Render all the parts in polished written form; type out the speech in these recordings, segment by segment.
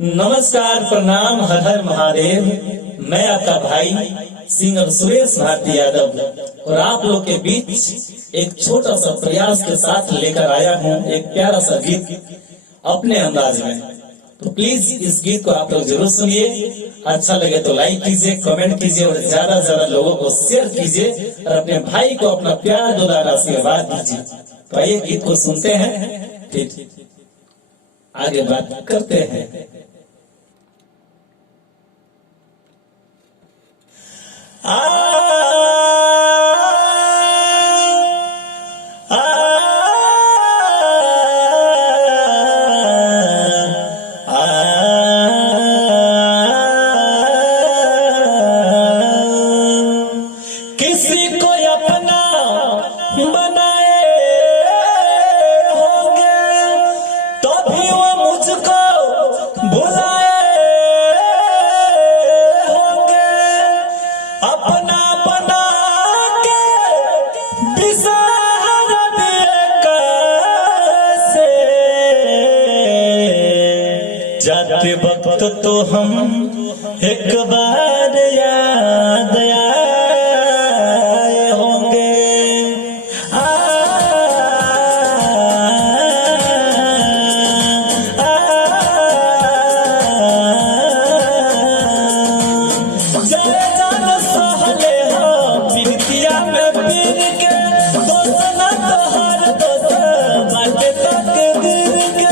नमस्कार, प्रणाम, हर हर महादेव। मैं आपका भाई सिंगर सुरेश भारती यादव और आप लोग के बीच एक छोटा सा प्रयास के साथ लेकर आया हूँ एक प्यारा सा गीत अपने अंदाज में। तो प्लीज इस गीत को आप लोग जरूर सुनिए। अच्छा लगे तो लाइक कीजिए, कमेंट कीजिए और ज्यादा से ज्यादा लोगों को शेयर कीजिए और अपने भाई को अपना प्यार दुलार आशीर्वाद दीजिए। तो आइए गीत को सुनते हैं, फिर आगे बात करते हैं। किसी को अपना बनाए होंगे तो भी वो मुझको भुलाए होंगे। अपना बना के बिसार दिए कैसे, जाते वक्त तो हम एक बार याद आए होंगे। जय जान सहले हो प्रीतिया में पीर के, दोस्त ना तोहर दोस्त बाटे तक गिर के।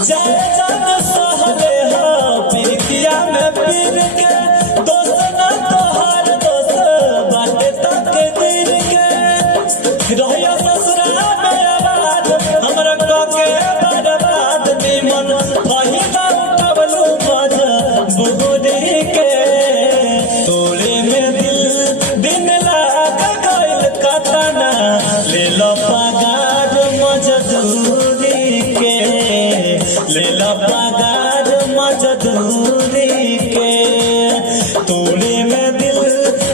जय जान सहले हो प्रीतिया में पीर के, दोस्त ना तोहर दोस्त बाटे तक गिर के। रहिया ससुरा में आबाद हमरा के बर्बाद निमन फायदा उठवलू मजबूरी के। तोड़े में दिन लाग गइल कतना, ले लो पगार मजदूरी के, ले लो पगार मजदूरी के। तोड़े में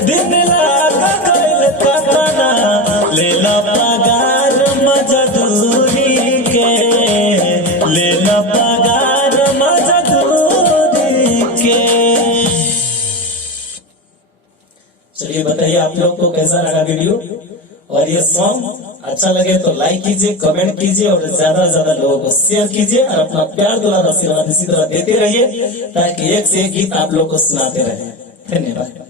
दिन लाग गइल कतना, ले लो पगार मजदूरी के, ले लो पगार मजदूरी के। चलिए बताइए आप लोग को कैसा लगा वीडियो, और ये सॉन्ग अच्छा लगे तो लाइक कीजिए, कमेंट कीजिए और ज्यादा से ज्यादा लोगों को शेयर कीजिए और अपना प्यार दुलार आशीर्वाद इसी तरह देते रहिए ताकि एक से एक गीत आप लोग को सुनाते रहे। धन्यवाद।